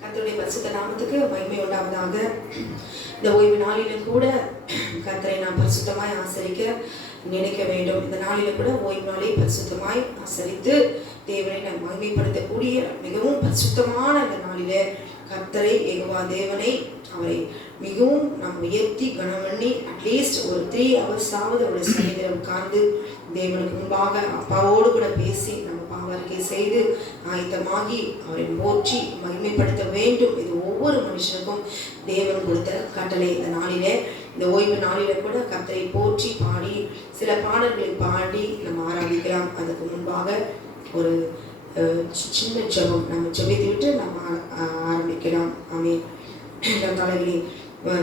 கர்த்தருடைய பரிசுத்த நாமத்துக்கு மகிமை உண்டாவதாக. இந்த ஓய்வு நாளிலும் கூட கர்த்தரை நாம் பரிசுத்தமாய் ஆசரிக்க நினைக்க வேண்டும். இந்த நாளிலும் கூட ஓய்வு நாளை பரிசுத்தமாய் ஆசரித்து தேவனை நாம் மகிமைப்படுத்தக்கூடிய மிகவும் பரிசுத்தமான இந்த நாளிலே கர்த்தரை யெகோவா தேவனை அவரை மிகவும் நாம் உயர்த்தி கனம் பண்ணி அட்லீஸ்ட் ஒரு 3 hours அவருடைய சன்னிதியில் உட்கார்ந்து தேவனுக்கு முன்பாக அப்பாவோடு கூட பேசி நம்ம பாவரிக்கை செய்து ஆயத்தமாகி அவரை போற்றி மகிமைப்படுத்த வேண்டும். இது ஒவ்வொரு மனுஷனுக்கும் தேவன் கொடுத்த கட்டளை. இந்த நாளிலே, இந்த ஓய்வு நாளில கூட கர்த்தரை போற்றி பாடி சில பாடல்களை பாடி நம்ம ஆராதிக்கலாம். அதுக்கு முன்பாக ஒரு சின்ன ஜெபம் நம்ம ஜெபித்து விட்டு நம்ம ஆரம்பிக்கலாம். ஆமென். தலைகளை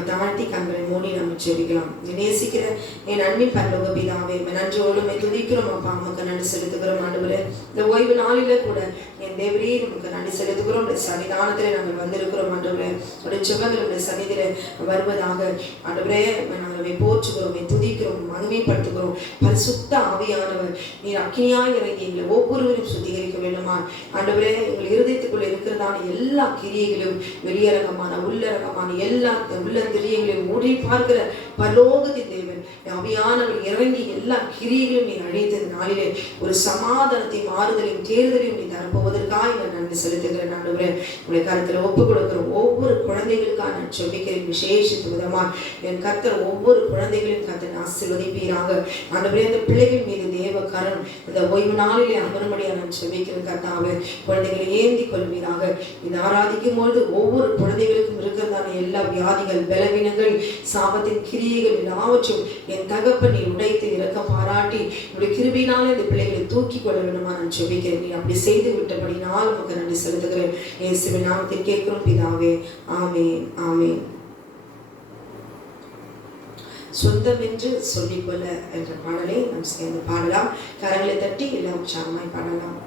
தாழ்த்தி கண்களை மூடி நம்ம ஜெபிக்கலாம். நேசிக்கிற என் அன்பின் பரலோக பிதாவே, நன்றியோடு துதிக்கிறோம் அப்பா, நமக்கு நன்றி செலுத்துகிறோம் ஆண்டவரே. இந்த ஓய்வு நாளில கூட என் தேவரே நமக்கு நன்றி செலுத்துகிறோம். சன்னிதானத்தில் நாங்கள் வந்திருக்கிறோம் ஆண்டவரே. ஒரு ஜெபங்களுடைய சன்னிதியில வருவதாக ஆண்டவரே நாங்கள் போற்றுகிறோம், துதிக்கிறோம், மகிமைப்படுத்துகிறோம். பரிசுத்த ஆவியானவர் நீர் அக்கினியாய் இறங்கி எங்களை ஒவ்வொருவரும் சுத்திகரிக்க வேண்டுமா ஆண்டவரே. எங்கள் இருதயத்துக்குள்ள இருக்கிறதான எல்லா கிரியைகளும் வெளியரங்கமான உள்ளரங்கமான எல்லா உள்ள கிரியைகளையும் மூடி பார்க்கிற பரலோகத்தின் தேவன் ஆவியானவர் இறங்கி எல்லா கிரியைகளையும் நீ அழைத்த நாளிலே ஒரு சமாதானத்தையும் மாறுதலையும் தேர்தலையும் நீ தரப்போவதற்காக நான் நன்றி செலுத்துகிறேன் ஆண்டவரே. உங்களுடைய கருத்துல ஒப்புக் கொடுக்கிற ஒவ்வொரு குழந்தைகளுக்காக நான் ஜெபிக்கிறேன். விசேஷித்த விதமா என் கர்த்தர் ஒவ்வொரு குழந்தைகளையும் கர்த்தர் ஆசீர்வதிப்பீராக ஆண்டவரே. அந்த பிள்ளைகள் மீது தேவ கரம் இந்த ஓய்வு நாளிலே அமரும்படியாக நான் ஜெபிக்கிறேன் கர்த்தாவே. குழந்தைகளை ஏந்தி கொள்வீராக. இந்த ஆராதிக்கும் பொழுது ஒவ்வொரு குழந்தைகளுக்கும் இருக்கிறதான எல்லா வியாதிகள், பலவீனங்கள், சாபத்தின் கிரியைகள் எல்லாவற்றும் என் தகப்பன் நீ உடைத்து இறக்க பாராட்டி உடைய கிருபையினால இந்த பிள்ளைகளை தூக்கி கொள்ள வேண்டுமா நான் ஜெபிக்கிறேன். நீ அப்படி செய்து விட்டபடினால் உமக்கு நன்றி செலுத்துகிறேன். இயேசுவின் நாமத்தில் கேட்கிறோம் பிதாவே, ஆமென், ஆமென். சொந்தம் என்று சொல்லிக்கொள்ள என்ற பாடலை நாம் சேர்ந்து பாடலாம். கரங்களை தட்டி எல்லாம் உற்சாகமாய் பாடலாம்.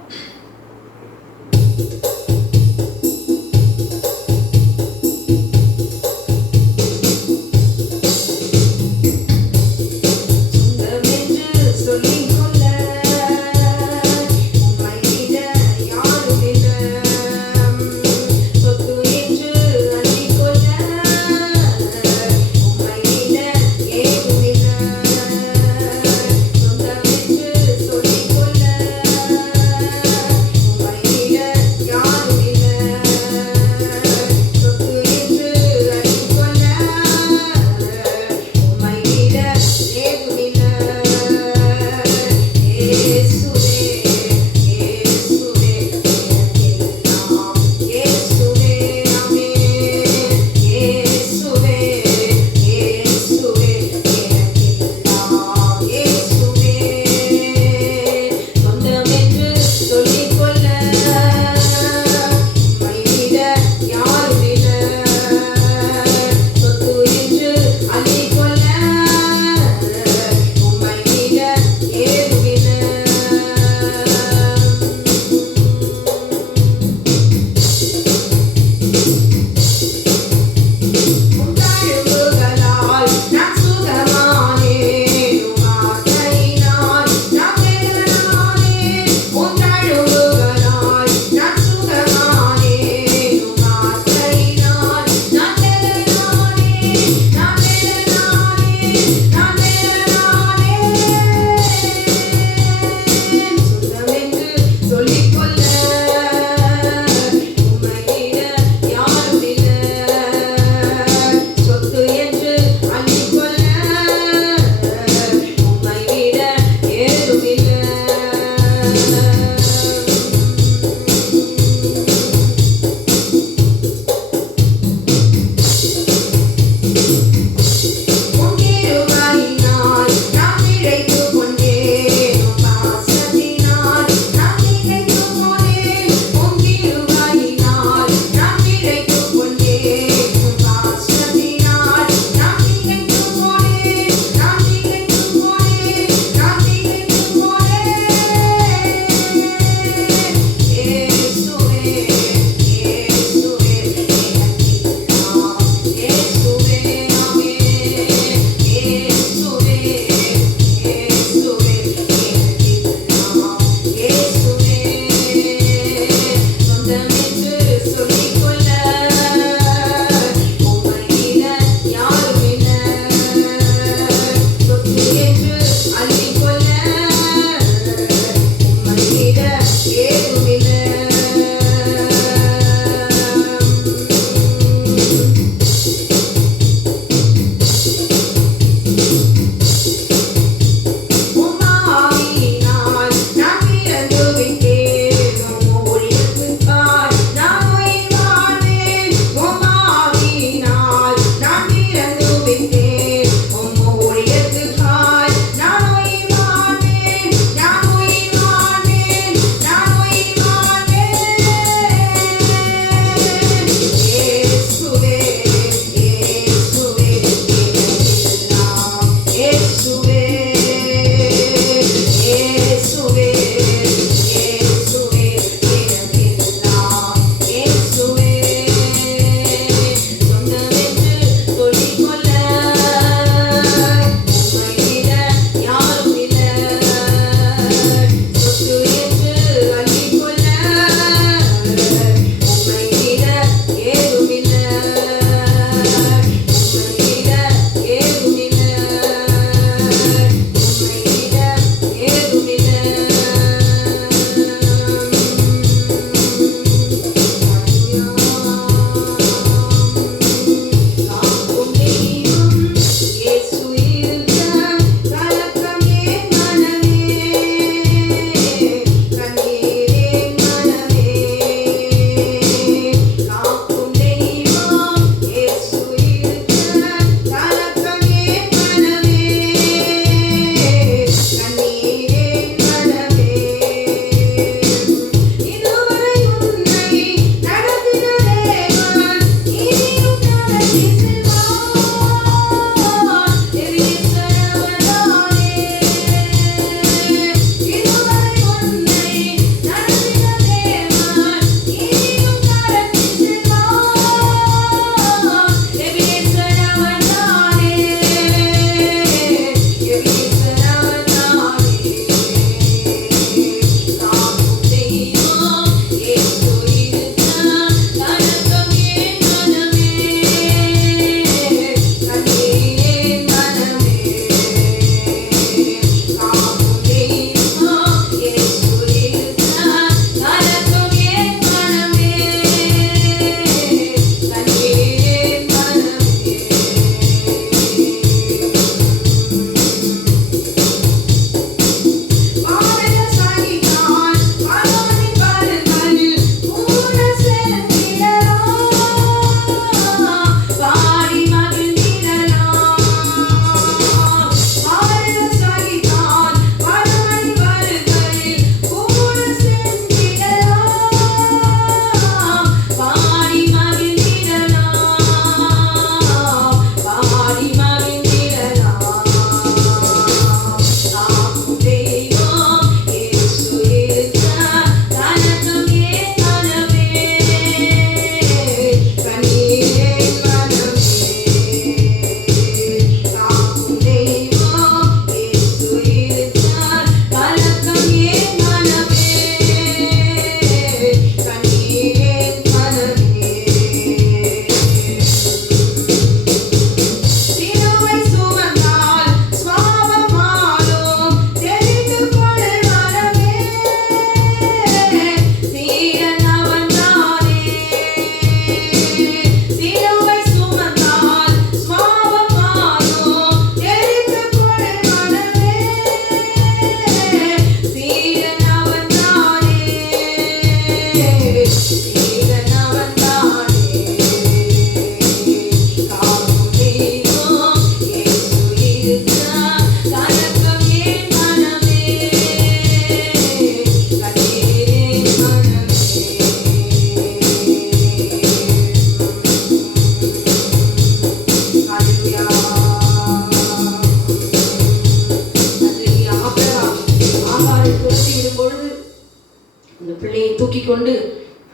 கொண்டு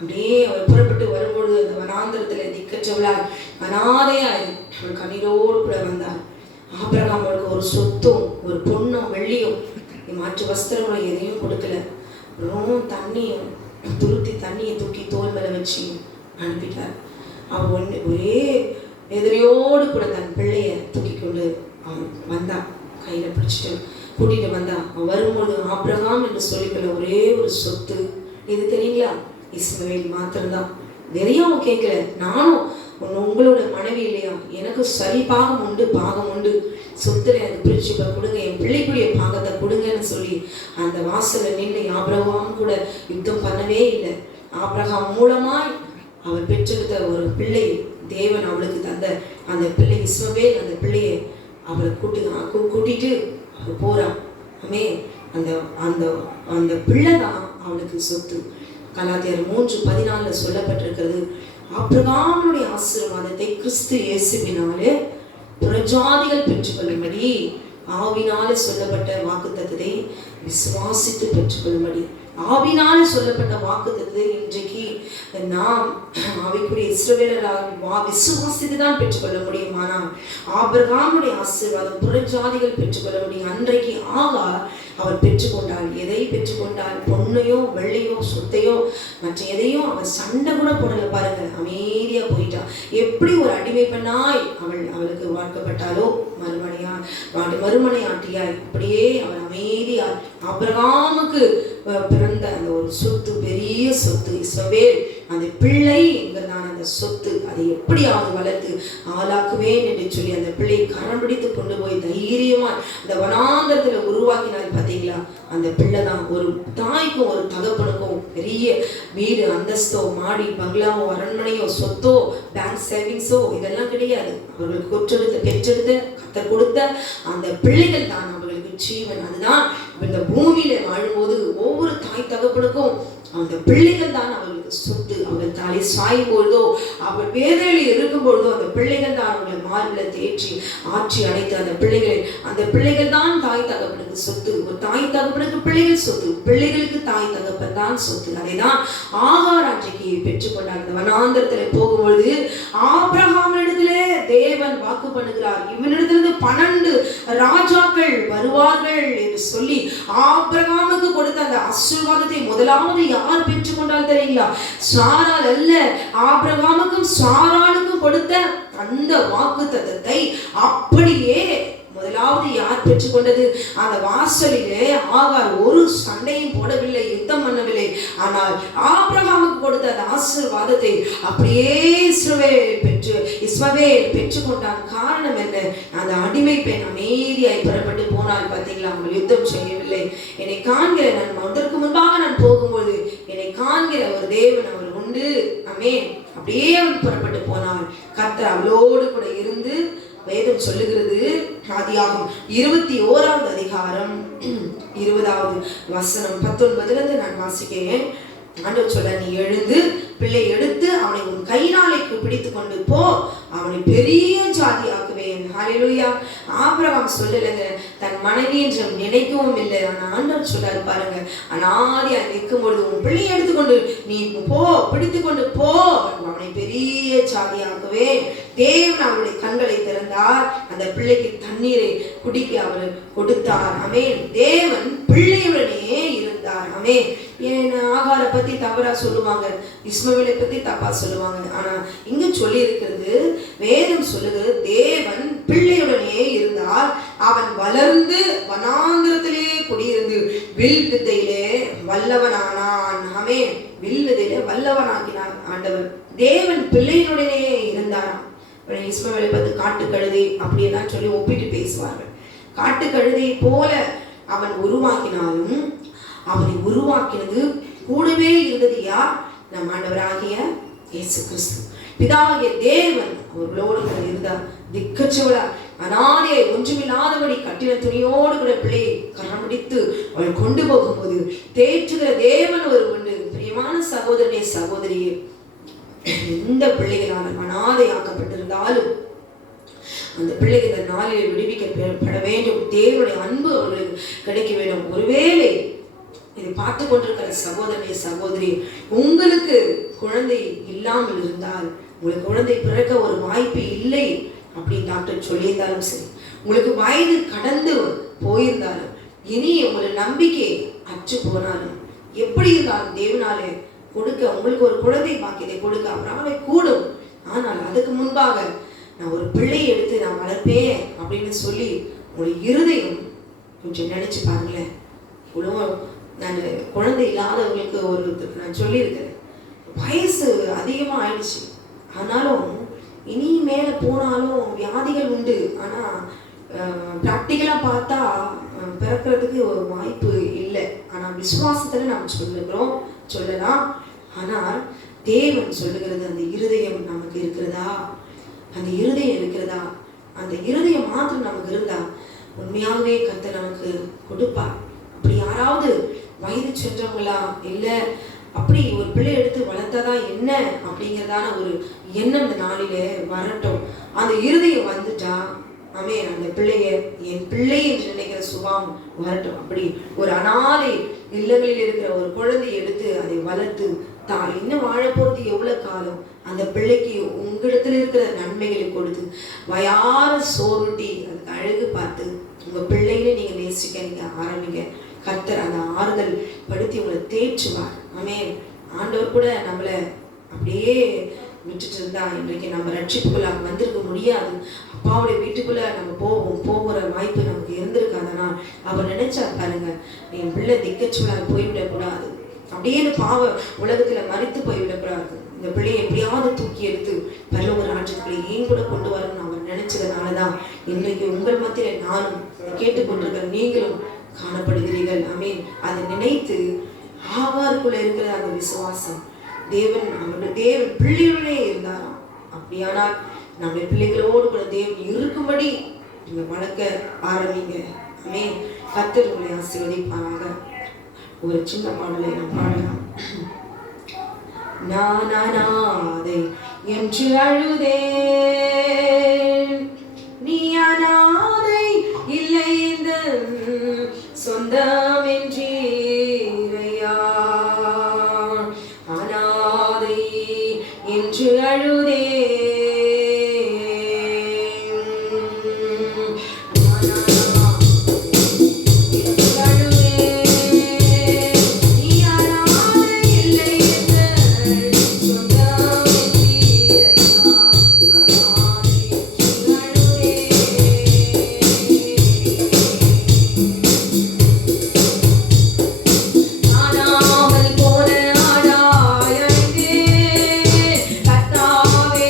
அப்படியே அவர் புறப்பட்டு வரும்பொழுது அந்த வனாந்திரத்தில் திக்கற்றவளாய் அனாதையாய் அவள் கண்ணீரோடு கூட வந்தார். ஆபிரகாம் அவளுக்கு ஒரு சொத்தும் ஒரு பொண்ணும் வெள்ளியும் மாற்று வஸ்திரங்களும் எதையும் கொடுக்கல. வெறும் தண்ணியும் துருத்தி தண்ணியை தூக்கி தோல் மேலே வச்சு அனுப்பிட்டார். அவன் ஒரே எதிரையோடு கூட தன் பிள்ளைய தூக்கி கொண்டு அவன் வந்தான். கையில் பிடிச்சிட்டு கூட்டிகிட்டு வந்தான். அவன் வரும்போது ஆபிரகாம் என்று சொல்லிக்கொள்ள ஒரே ஒரு சொத்து இது தெரியுங்களா? இஸ்மவேல் மாத்திரம்தான். நிறைய அவன் கேட்கல, நானும் உங்களோட மனைவி இல்லையா, எனக்கு சரி பாகம் உண்டு, பாகம் உண்டு, சொத்துல எனக்கு பிரிச்சு கொடுங்க, என் பிள்ளைக்குரிய பாகத்தை கொடுங்கன்னு சொல்லி அந்த வாசல்ல நின்று ஆபிரகாம் கூட யுத்தம் பண்ணவே இல்லை. ஆபிரகாம் மூலமாய் அவர் பெற்றெடுத்த ஒரு பிள்ளை, தேவன் அவளுக்கு தந்த அந்த பிள்ளை இஸ்மவேல், அந்த பிள்ளையை அவளை கூட்டிட்டு அவள் போறான். ஆமே, அந்த அந்த அந்த பிள்ளை தான் அவளுக்கு சொத்து. கலாத்தியர் 3:14 சொல்லப்பட்டிருக்கிறது, ஆபிரகாமுடைய ஆசீர்வாதத்தை கிறிஸ்து இயேசுவினாலே புறஜாதிகள் பெற்றுக்கொள்ளும்படி ஆவினாலே சொல்லப்பட்ட வாக்குத்தத்தத்தை விசுவாசித்து பெற்றுக்கொள்ளும்படி. ஆவினாலே சொல்லப்பட்ட வாக்குத்தத்தத்தை இன்றைக்கு நாம் ஆவிக்குரிய இஸ்ரவேலராக விசுவாசித்து தான் பெற்றுக்கொள்ள முடியும். ஆனால் ஆபிரகாமுடைய ஆசீர்வாதம் புறஜாதிகள் பெற்றுக்கொள்ள முடியும். அன்றைக்கு ஆகார் அவர் பெற்றுக்கொண்டாள். எதை பெற்றுக்கொண்டாள்? பொண்ணையோ வெள்ளையோ சொத்தையோ மற்ற எதையும் அவர் சண்டை கூட போடல. பாருங்க, அமைதியா போயிட்டா. எப்படி ஒரு அடிமை பெண்ணாய் அவளுக்கு வாழ்க்கப்பட்டாலோ மறுமனை ஆட்டியாய் அப்படியே அவர் அமைதியாய் ஆபிரகாமுக்கு பிறந்த அந்த ஒரு சொத்து, பெரிய சொத்து இஸ்மவேல், அந்த பிள்ளை என்கிறதான அந்த சொத்து, அதை எப்படியாவது வளர்த்து ஆளாக்குவேன் என்று சொல்லி அந்த பிள்ளையை கரம் பிடித்து கொண்டு போய் தைரியமா அந்த வனாந்தரத்துல உருவாக்கினார். பார்த்தீங்களா? அந்த பிள்ளை தான் ஒரு தாய்க்கும் ஒரு தகப்பனுக்கும் பெரிய வீடு, அந்தஸ்தோ, மாடி, பங்களாவோ, அரண்மனையோ, சொத்தோ, பேங்க் சேவிங்ஸோ இதெல்லாம் கிடையாது. அவர்களுக்கு பெற்றெடுத்த கர்த்தர் கொடுத்த அந்த பிள்ளைகள் தான் அவர்களுக்கு ஜீவன். அதுதான் இந்த பூமியில வாழும்போது ஒவ்வொரு தாய் தகப்பனுக்கும் அந்த பிள்ளைகள் தான் அவர்களுக்கு சொத்து. அவர்கள் தாலி சாயும் பொழுதோ, அவள் வேதனையில் இருக்கும் பொழுதோ அந்த பிள்ளைகள் தான் அவர்களை மார்பில தேற்றி ஆற்றி அடைத்து அந்த பிள்ளைகள் தான் தாய் தகப்பனுக்கு சொத்து. ஒரு தாய் தகப்பனுக்கு பிள்ளைகள் சொத்து, பிள்ளைகளுக்கு தாய் தகப்பன் தான் சொத்து. அதை தான் ஆகார் அன்றைக்கு பெற்றுக்கொண்டார். அந்த வனாந்தரத்தில் போகும்பொழுது ஆபிரகாமிடத்திலே தேவன் வாக்கு பண்ணுகிறார், இவனிடத்திலிருந்து 12 ராஜாக்கள் வருவார்கள் என்று சொல்லி ஆபிரகாமுக்கு கொடுத்த அந்த ஆசீர்வாதத்தை முதலாவது யார் பெற்றுக்கொண்டால் தெரியுங்களா? சாராள் அல்ல, ஆபிரகாமுக்கும் சாராளுக்கும் கொடுத்த அந்த வாக்குத்தத்தத்தை அப்படியே முதலாவது யார் பெற்றுக்கொண்டது? அந்த வாசலிலே ஆகார் ஒரு சண்டையும் போடவில்லை, யுத்தம் பண்ணவில்லை. ஆனால் ஆபிரகாமுக்கு கொடுத்த அந்த ஆசீர்வாதத்தை அப்படியே இஸ்மவேல் பெற்றுக்கொண்டான். காரணம் என்ன? அந்த அடிமை பெண் அமைதியாய் புறப்பட்டு போனால். பார்த்தீங்களா? அவங்க யுத்தம் செய்யவில்லை. என்னை காண்கிற நான் அதற்கு முன்பாக நான் போகும்போது என்னை காண்கிற ஒரு தேவன் அவர் உண்டு. ஆமென். அப்படியே அவன் புறப்பட்டு போனான். கர்த்தர் அவளோடு கூட இருந்து வேதம் சொல்லுகிறது. ஆதியாகமம் 21ஆம் அதிகாரம் 20வது வசனம் 19 நான் வாசிக்கிறேன். ஆண்டவர் சொல்ல, நீ எழுந்து பிள்ளை எடுத்து அவனை உன் கையினாலே பிடித்து கொண்டு போ, அவனை பெரிய ஜாதி ஆக்குவேன். ஹல்லேலூயா. ஆபிரகாம் சொல்லலைங்க, தன் மனைவி என்று நினைக்கவும் இல்லை. ஆனால் ஆண்டவர் சொல்றாரு பாருங்க, அனாதியா நிற்கும் பொழுது உன் பிள்ளையை எடுத்துக்கொண்டு நீ போ, பிடித்து கொண்டு போ, அவனை பெரிய ஜாதி ஆக்குவேன். தேவன் அவருடைய கண்களை திறந்தார். அந்த பிள்ளைக்கு தண்ணீரை குடிக்க அவர் கொடுத்தார். ஆமென். தேவன் பிள்ளையுடனே இருந்தார். ஆமென். ஏன் ஆகாரை பத்தி தவறா சொல்லுவாங்க, இஸ்மவேலை பத்தி தப்பா சொல்லுவாங்க. ஆனா இங்க சொல்லி இருக்கிறது, வேதம் சொல்லுது, தேவன் பிள்ளையுடனே இருந்தார். அவன் வளர்ந்து வனாந்திரத்திலே குடியிருந்து வில் வித்தையிலே வல்லவனானான். ஆமென். வில் வித்தையிலே வல்லவனாக்கினார் ஆண்டவர். தேவன் பிள்ளையுடனே இருந்தாராம். இஸ்மவேலை பத்தி காட்டு கழுதை அப்படியெல்லாம் சொல்லி ஒப்பிட்டு பேசுவார்கள். காட்டு கழுதை போல அவன் உருவாக்கினாலும் அவனை உருவாக்கினது கூடவே இருந்தது யார்? நம் ஆண்டவராகிய இயேசு கிறிஸ்து. பிதாவாகிய தேவன் அவர்களோடு கூட இருந்தார். திக்கற்றவளா அனாதையை ஒன்றுமில்லாதபடி கட்டின துணியோடு கூட பிள்ளையை கரம் பிடித்து அவள் கொண்டு போகும்போது தேற்றுகிற தேவன் ஒரு உண்டு. பிரியமான சகோதரனே, சகோதரியே, எந்த பிள்ளைகளால் அனாதையாக்கப்பட்டிருந்தாலும் அந்த பிள்ளைகள் இந்த நாளில் விடுவிக்கப்பட வேண்டும். தேவனுடைய அன்பு அவர்களுக்கு கிடைக்க வேண்டும். ஒருவேளை இதை பார்த்து கொண்டிருக்கிற சகோதரனே சகோதரி, உங்களுக்கு குழந்தை இல்லாமல் இருந்தால், உங்களுக்கு குழந்தை பிறக்க ஒரு வாய்ப்பு இல்லை அப்படின்னு டாக்டர் சொல்லியிருந்தாலும் சரி, உங்களுக்கு வயது கடந்து போயிருந்தாலும், இனி உங்களுடைய நம்பிக்கை அற்று போனாலும், எப்படி இருந்தாலும் தேவனாலே கொடுக்க, உங்களுக்கு ஒரு குழந்தை பாக்கியத்தை கொடுக்க அவராலே கூடும். ஆனால் அதுக்கு முன்பாக நான் ஒரு பிள்ளையை எடுத்து நான் வளர்ப்பேன் அப்படின்னு சொல்லி உங்களுடைய இருதயம் கொஞ்சம் நினைச்சு பாருங்களேன். இவ்வளோ நான் குழந்தை இல்லாதவங்களுக்கு ஒரு நான் சொல்லியிருக்கிறேன், வயசு அதிகமாக ஆயிடுச்சு, ஆனாலும் இனி மேலே போனாலும் வியாதிகள் உண்டு. ஆனால் ப்ராக்டிக்கலாக பார்த்தா பிறக்கிறதுக்கு ஒரு வாய்ப்பு இல்லை. ஆனால் விசுவாசத்தில் நாம் சொல்லலாம். ஆனால் தேவன் சொல்லுகிறது, அந்த இருதயம் நமக்கு இருக்கிறதா, அந்த இருதயம் இருக்கிறதா, அந்த இருதயம் மாத்திரம் நமக்கு இருந்தா உண்மையாகவே கர்த்தர் நமக்கு கொடுப்பார். அப்படி யாராவது வயது சென்றவங்களா, இல்லை அப்படி ஒரு பிள்ளை எடுத்து வளர்த்ததா என்ன அப்படிங்கிறதான ஒரு எண்ணம் இந்த நாளிலே வரட்டும். அந்த இருதயம் வந்துட்டா ஆமென், அந்த பிள்ளைய என் பிள்ளை என்று நினைக்கிற சுபாவம் வரட்டும். அப்படி ஒரு அனாதை இல்லங்களில் இருக்கிற ஒரு குழந்தையை எடுத்து அதை வளர்த்து தான் இன்னும் வாழ போறது எவ்வளவு காலம், அந்த பிள்ளைக்கு உங்களிடத்துல இருக்கிற நன்மைகளை கொடுத்து வயார சோறுட்டி அதுக்கு அழகு பார்த்து உங்க பிள்ளைன்னு நீங்க நேசிக்க நீங்க ஆரம்பிங்க. கர்த்தர் அந்த ஆறுதல் படுத்தி உங்களை தேய்ச்சுவார். ஆமென். ஆண்டவர் கூட நம்மளை அப்படியே விட்டுட்டு இருந்தா இன்றைக்கு நம்ம ரட்சிப்புக்குள்ள வந்திருக்க முடியாது. அப்பாவுடைய வீட்டுக்குள்ள நம்ம போகிற வாய்ப்பு நமக்கு இருந்திருக்காதுன்னா அவர் நினைச்சா பாருங்க, என் பிள்ளை திக்கச்சுள்ளாக போய்விடக்கூடாது, அப்படியே இந்த பாவ உலகத்துல மறித்து போய்விடக்கூடாது, இந்த பிள்ளையை எப்படியாவது தூக்கி எடுத்து பரலோக ராஜ்யத்துக்குள்ள ஏன் கூட கொண்டு வரணும்னு அவர் நினைச்சதுனாலதான் இன்றைக்கு உங்கள் மத்தியில நானும் கேட்டுக்கொண்டிருக்கிற நீங்களும் காணப்படுகிறீர்கள். ஆமென். அதை நினைத்து ஆகாருக்குள்ள இருக்கிற அந்த விசுவாசம், தேவன் அவருடைய தேவன் பிள்ளைகளே இருந்தாராம். அப்படியானால் நம்முடைய பிள்ளைகளோடு கூட தேவன் இருக்கும்படி நீங்க வளர்க்க ஆரம்பிங்க. ஆமென். கர்த்தர் உங்களை ஆசீர்வதிப்பாராக. ஒரு சின்ன பாடலை நாம் பாடலாம். நான் அனாதை என்று அழுதேன், நீ அனாதை இல்லை இந்த சொந்தம் என்றீரையா, அனாதை என்று அழுதேன், போன ஆடாய் அங்கே கர்த்தாவே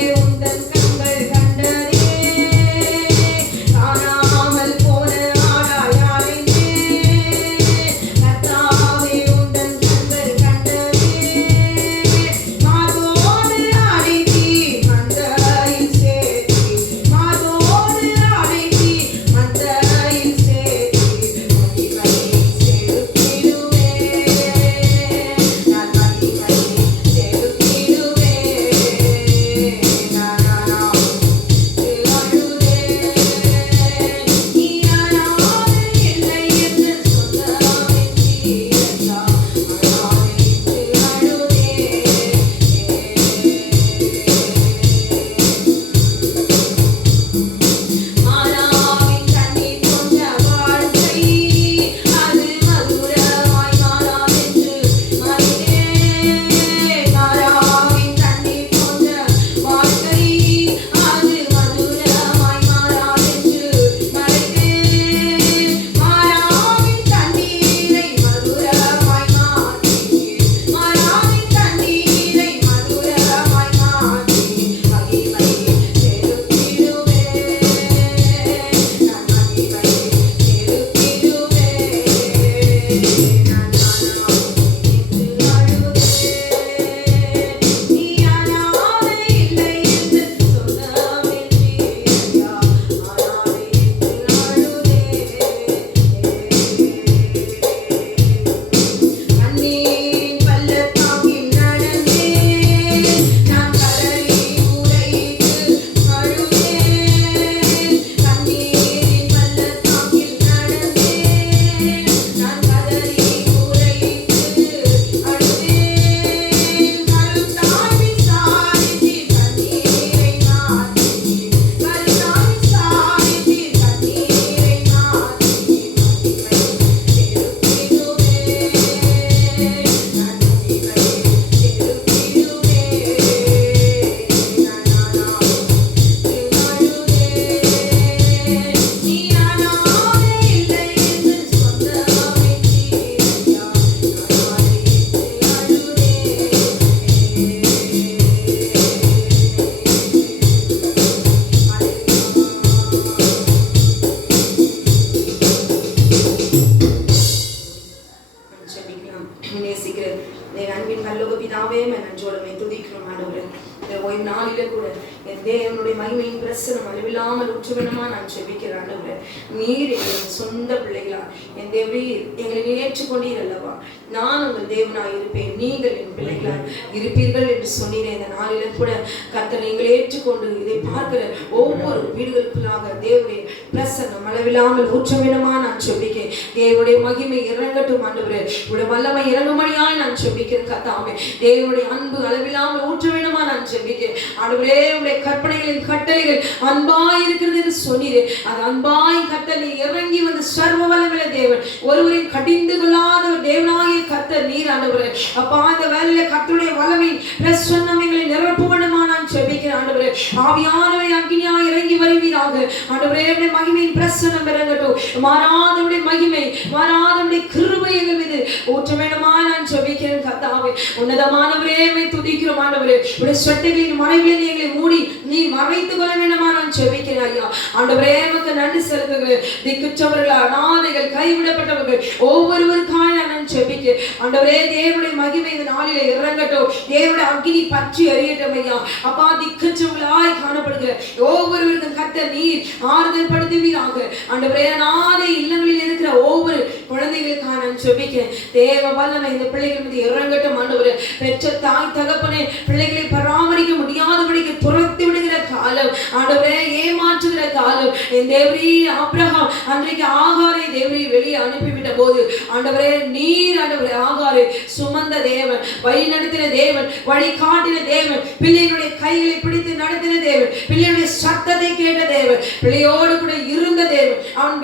ஓய்வு நாளில கூட என் தேவனுடைய மகிமையின் பிரசனம் அளவில்லாமல் ஊற்றுவிடமா நான் ஜெபிக்கிறேன். ஆண்டவரே, நீர் எங்கள் சொந்த பிள்ளைகளா என் தேவரீர் எங்களை ஏற்றுக்கொண்டீர் அல்லவா? நான் உங்கள் தேவனாய் இருப்பேன், நீங்கள் என் பிள்ளைகளா இருப்பீர்கள் என்று சொன்னீரேன். இந்த நாளில கூட கர்த்தர் நீங்கள் ஏற்றுக்கொண்டு இதை பார்க்கிற ஒவ்வொரு வீடுகளுக்குள்ளாக தேவனுடைய பிரசன்னம் அளவில்லாமல் ஊற்றுவிடமா நான் ஜெபிக்கிறேன். தேவனுடைய மகிமை இறங்கட்டும் ஆண்டவரே, உடைய வல்லமை இறங்கும்படியாய் நான் ஜெபிக்கிறேன். கர்த்தாவே, தேவனுடைய அன்பு அளவில்லாமல் ஊற்றுவிடமா நான் ஜெபிக்கிறேன். ஆண்டவரே, உடைய கற்பனைகளின் கட்டளைகள் அன்பாய் இருக்கிறது என்று சொன்னீரே, அது அன்பாய் கர்த்தர் இறங்கி வந்து சர்வ வல்லமையுள்ள தேவன், ஒருவரையும் கடிந்து கொள்ளாத தேவனாகிய கர்த்தர் நீர் ஆண்டவரே. அப்பா, இந்த வேளையில கர்த்தருடைய வல்லமை பிரசன்னம் எங்களை நிரப்புவடமா நான் ஜெபிக்கிறேன். ஆண்டவரே, ஆவியானவரே அக்கினியாய் இறங்கி வருவீராக. ஆண்டவரே, உடைய மகிமையின் பிரசன்னம் இறங்கட்டும். மாறாதவருடைய மகிமை, மாறாதவருடைய கிருபை எங்கள் மீது ஊற்ற வேண்டுமா நான் ஜெபிக்கிறேன். கர்த்தாவே, உன்னதமானவரே உம்மை துதிக்கிறோம். ஆண்டவரே, உடைய சட்டைகளின் மறைவில் எங்களை மூடி நீ மறைத்துக் கொள்ள வேண்டுமா நான் ஜெபிக்கிறேன். ஐயா ஆண்டவரே, உமக்கு நன்றி செலுத்துகிறேன். திக்குற்றவர்கள், அநாதைகள், கைவிடப்பட்டவர்கள் ஒவ்வொருவருக்காக நான் ஜெபிக்கிறேன். ஆண்டவரே, தேவனுடைய மகிமை இந்த நாளிலே இறங்கட்டும். தேவனுடைய அக்கினி பற்றி எரியட்டும். ஐயா அப்பா, திக்குற்றவர்களாய் காணப்படுகிற ஒவ்வொருவருக்கும் கர்த்தர் நீர் ஆறுதல் படுத்துவீராக. ஆண்டவரே, அநாதை இல்லங்களில் இருக்கிற ஒவ்வொரு குழந்தைகளுக்காக நான் ஜெபிக்கிறேன். தேவ வல்லமை இந்த பிள்ளைகள் மீது இறங்கட்டும். ஆண்டவரே, பெற்ற தாய் தகப்பனே பிள்ளைகளை பராமரிக்க முடியாதபடிக்கு துரத்தி விடுகிற காலம், ஆண்டவரே ஏமாற்றுகிற காலம். என் தேவரீ ஆபிரகாம் அன்றைக்கு ஆகாரை தேவரீ வெளியே அனுப்பிவிட்ட போது ஆண்டவரே, நீர் ஆண்டவரே ஆகாரை சுமந்த தேவன், வழி நடத்தின தேவன், வழி காட்டின தேவன், பிள்ளைகளுடைய கைகளை பிடித்து நடத்தின தேவன், பிள்ளைகளுடைய சத்தத்தை கேட்ட தேவன், பிள்ளையோடு கூட இருந்த தேவன், அவன்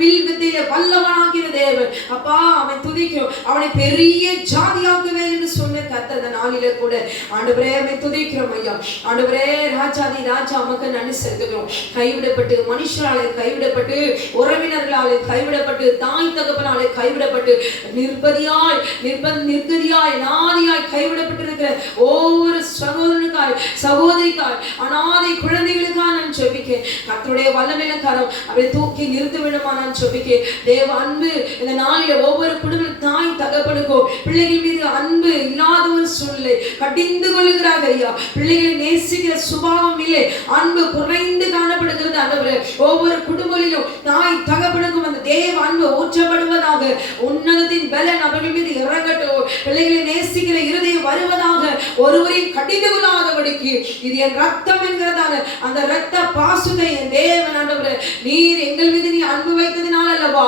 வில் வித்தையில வல்லவனாக்கிற தேவன். அப்பா, அவன் துதிக்கும், அவனை பெரிய ஜாதியாக்குவேன் என்று சொன்ன கர்த்தர் இந்த நாளிலே கூட ஆண்டவரே அவனை துதிக்கிறோம். ஐயா ஆண்டவரே, ராஜாதி ராஜா உமக்கு நன்றி செலுத்துகிறோம். கைவிடப்பட்டு, மனுஷராலே கைவிடப்பட்டு, உறவினர்களாலே கைவிடப்பட்டு, தாய் தகப்பனாலே கைவிடப்பட்டு, நிர்கதியாய் நாதியாய் கைவிடப்பட்டிருக்கிற ஒவ்வொரு சகோதரனுக்காய் சகோதரிக்காய் அநாதை குழந்தைகளுக்காக நான் ஜெபிக்கிறேன். கர்த்தருடைய வல்லமையில கரம் அவரை தூக்கி நிறுத்த வேண்டுமா நான் ஜெபிக்கிறேன். தேவ அன்பு இந்த நாளில ஒவ்வொரு குடும்ப தாய் தகப்பனுக்கும் பிள்ளைகள் மீது அன்பு இல்லாத ஒரு சூழ்நிலை கடிந்து கொள்ளுகிறாங்க. ஐயா பிள்ளைகளை நேசிக்கிற சுபாவம் இல்லை, அன்பு குறைந்து காணப்படுகிறது. ஆண்டவரே, ஒவ்வொரு குடும்பங்களிலும் தாய் தகப்பனுக்கும் அந்த தேவ அன்பு ஊற்றப்படுவதாக. உன்னதத்தின் பலன் அவர்கள் மீது இறங்கட்டும். பிள்ளைகளை நேசிக்கிற இருதயம் வருவதாக. ஒருவரையும் கடிந்து கொள்ளாதபடிக்கு இது என் ரத்தம் என்கிறதான அந்த ரத்த பாசுகை என் தேவன் ஆண்டவரே, நீர் எங்கள் மீது நீ அன்பு வைத்ததினால் அல்லவா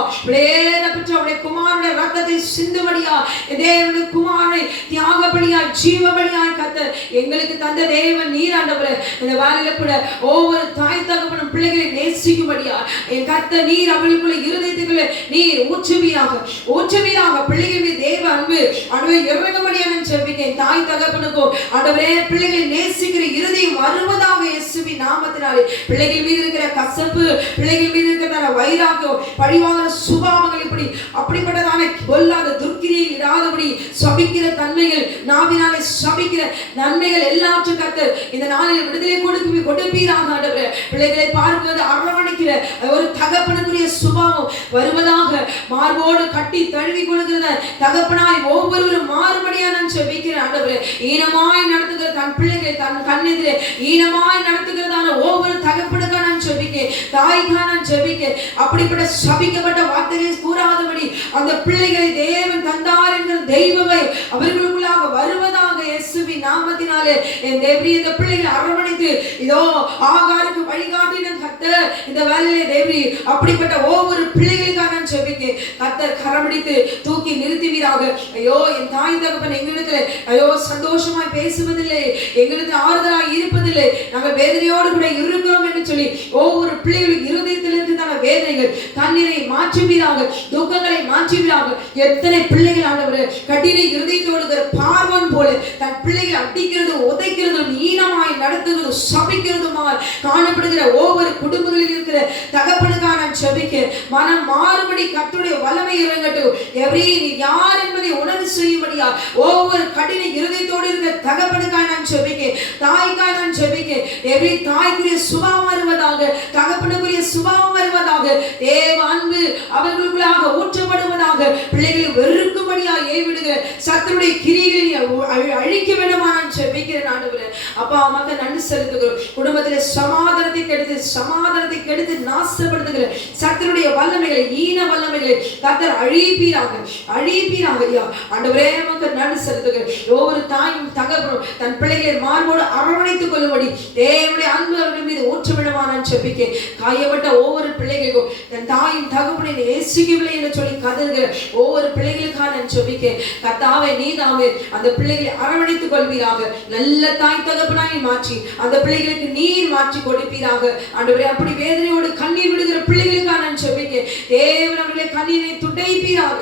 பெற்ற அவருடைய குமாரனுடைய ரத்தத்தை சிந்துபடியா தேவனுடைய குமாரனை தியாக பலியாய் ஜீவ பலியாய் கர்த்தர் எங்களுக்கு தந்த தேவன் நீர் ஆண்டவரே. இந்த வேளையில கூட ஒவ்வொரு தாய் தகப்பனும் பிள்ளைகளை நேசிக்கும்படியா என் கர்த்தர் நீர் அவர்களுக்குள்ள இருதயத்துக்குள்ள நீர் ஊற்றுவீராக பிள்ளைகள் மீது தேவ அன்பு ஆண்டவரே இறங்கும்படியா நான் ஜெபிக்கிறேன். தாய் தகப்பனுக்கும் ஆண்டவரே பிள்ளைகளை நேசிக்கிற இருதயம் வருவதாக இயேசுவின் நாமத்தினாலே. பிள்ளைகள் மீது இருக்கிற கசப்பு, பிள்ளைகள் மீது இருக்கிற வைராக்கியம், பழிவாங்குற சுபாவங்கள், இப்படி அப்படிப்பட்டதான பொல்லாத துர்க்கிரியில் இராதபடி சபிக்கிற தன்மைகள், நாவினாலே சபிக்கிற நன்மைகள் எல்லாவற்றும் கர்த்தர் இந்த நாளில் விடுதலை கொடுப்பீராக. ஆண்டவரே, பிள்ளைகளை பார்க்கிறது அரவணைக்கிற ஒரு தகப்பனுக்குரிய சுபாவம் வருவதாக. மார்போடு கட்டி தழுவி கொடுக்கிற தகப்பனாய் ஒவ்வொருவரும் மாறுபடியா நான் ஜெபிக்கிறேன். ஆண்டவரே, ஈனமாய் நடத்துகிற தன் பிள்ளைகளை தன் கண்ணெதிரே ஈனமாய் நடத்துகிறதான ஒவ்வொரு தகப்பனுக்காக நான் ஜெபிக்கிறேன். தாய்க்காக நான் ஜெபிக்கிறேன். அப்படிப்பட்ட சபிக்கப்பட்ட வார்த்தைகளை கூறாதபடி அந்த பிள்ளைகளை தேவன் தந்தார் என்கிற தெய்வமே அவர்களுக்குள்ளாக வருவதாக இயேசுவின் நாமத்தினாலே. என் தேவரீ இந்த பிள்ளைகளை அரவணைத்து இதோ ஆகாருக்கு வழிகாட்டின கர்த்தர் இந்த வேளையிலே தேவரீ அப்படிப்பட்ட ஒவ்வொரு பிள்ளைகளுக்காக நான் ஜெபிக்கிறேன். கர்த்தர் கரம்பிடித்து தூக்கி நிறுத்துவீராக. ஐயோ என் தாய் தகப்பன் எங்களிடத்துல ஐயோ சந்தோஷமாய் பேசுவதில்லை, எங்களுக்கு ஆறுதலாய் இருப்பதில்லை, நாங்கள் வேதனையோடு கூட இருக்கிறோம் என்று சொல்லி ஒவ்வொரு பிள்ளைகளும் இருதயத்தில் இருக்கிறதான வேதனைகள் தண்ணீரை மாற்றுவீராக, துக்கங்களை மாற்றுவீராக. எத்தனை பிள்ளைகள் ஆண்டவரே கடின இருதயத்தோடு பார்வன் போல தன் பிள்ளைகளை அடிக்கிறது, உதைக்கிறதும், ஈனமாய் நடத்துகிறதும், சபிக்கிறதுமாய் காணப்படுகிற ஒவ்வொரு குடும்பங்களில் இருக்கிற தகப்பனுக்காக நான் ஜெபிக்க மனம் மாறுபடி கர்த்தருடைய வல்லமை இறங்கட்டும். எவரீ நீ யார் என்பதை உணர்வு செய்யும்படியா ஒவ்வொரு கடின இருதயத்தோடு இருக்கிற தகப்பனுக்காக நான் ஜெபிக்க, தாய்க்காக நான் ஜெபிக்க. தேவனுடைய தாய்க்குரிய சுபாவம் வருவதாக, தகப்பனுக்குரிய சுபாவம் வருவதாக, தேவ அன்பு அவர்களுக்குள்ளாக ஊற்றப்படுவதாக, பிள்ளைகளை வெறுக்கும்படியாக ஏவிடுகிற சத்துருடைய கிரியைகளை அழிக்க வேண்டுமா நான் ஜெபிக்கிறேன் ஆண்டவரே. அப்பா அம்மாக்கு நன்றி செலுத்துகிறோம். குடும்பத்தில் சமாதானத்தை கெடுத்து நாசப்படுத்துகிற சத்துருடைய வல்லமைகளை, ஈன வல்லமைகளை கர்த்தர் அழிப்பீராக ஐயா. ஆண்டவரே உமக்கு நன்றி செலுத்துகிறேன். ஒவ்வொரு தாயும் தகப்பனும் தன் பிள்ளைகளை மார்போடு அரவணைத்துக் கொள்ளும்படி தேவனுடைய அன்பு அவர்கள் மீது ஊற்றவிடமா நான் ஜெபிக்கிறேன். காயப்பட்ட ஒவ்வொரு பிள்ளைகளுக்கும் தன் தாயும் தகப்பனை நேசிக்கவில்லை என்று சொல்லி கதறுகிற ஒவ்வொரு பிள்ளைகளுக்காக நான் ஜெபிக்கிறேன். கர்த்தாவே நீதாமே அந்த பிள்ளைகளை அரவணைத்துக் கொள்வீராக. நல்ல தாய் தகப்பனாய் மாற்றி அந்த பிள்ளைகளுக்கு நீர் மாற்றி கொடுப்பீராக ஆண்டவரே. அப்படி வேதனையோடு கண்ணீர் விடுகிற பிள்ளைகளுக்காக நான் ஜெபிக்கிறேன். தேவன் அவர்களை கண்ணீரை துடைப்பீராக,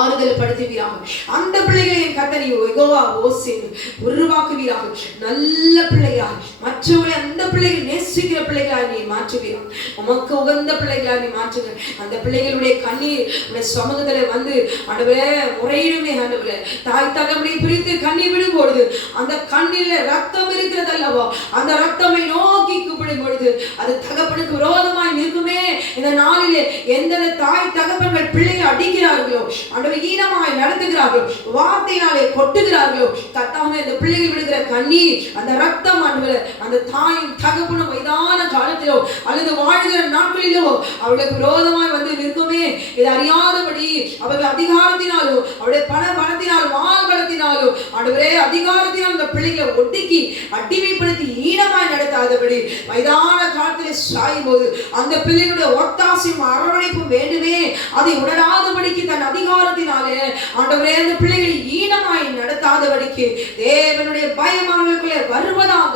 ஆறுதல் படுத்துவீராக. அந்த பிள்ளைகளையும் கர்த்தர் யெகோவா ஓசேன்னு உருவாக்குவீராக. நல்ல பிள்ளைகளாய் மற்றவர்களை அந்த பிள்ளைகள் நேசிக்கிற பிள்ளைகளாய் நீ மாற்றுவீராக. உமக்கு உகந்த பிள்ளைகளாய் நீ மாற்றுங்க. அந்த பிள்ளைகளுடைய கண்ணீர் உடைய சமூகத்துல வந்து ஆண்டவரே முறையிடுமே ஆண்டவரே. தாய் தகப்பனை பிரித்து கண்ணீர் விடும் பொழுது அந்த கண்ணீர்ல ரத்தம் இருக்கிறது அல்லவா, அந்த ரத்தமை நோக்கி கூப்பிடும் பொழுது அது தகப்பனுக்கு விரோதமாய் நிற்குமே. இந்த நாளிலே எந்த தாய் தகப்பன்கள் பிள்ளைகளை அடிக்கிறார்களோ, ஆண்டவர் ஈனமாய் நடத்துகிறார்களோ, வார்த்தையினாலே கொட்டுகிறார்களோ, கர்த்தாவே அந்த பிள்ளைகள் விடுகிற கண்ணீர், அந்த ரத்தம் ஆண்டவரே அந்த தாயும் தகப்பனும் வயதான காலத்திலோ அல்லது வாழ்கிற நாட்களிலோ அவர்களுக்கு விரோதமாய் வந்து நிற்குமே. இதை அறியாதபடி அவர்கள் அதிகாரத்தினாலோ அவருடைய பண பலத்தினாலும் வால் பலத்தினாலோ ஆண்டவரே அதிகாரத்தினால் அந்த பிள்ளைகளை ஒடுக்கி அடிமைப்படுத்தி ஈனமாய் நடத்தாதபடி வயதான காலத்திலே சாயும் போது அந்த பிள்ளைகளுடைய ஒத்தாசையும் அரவணைப்பும் வேண்டுமே. அதை உணராதபடிக்கு தன் அதிகாரத்தினாலே ஆண்டவரே அந்த பிள்ளைகளை ஈனமாய் நடத்தாதபடிக்கு தேவனுடைய பயம் அவர்களுக்குள்ளே வருவதாக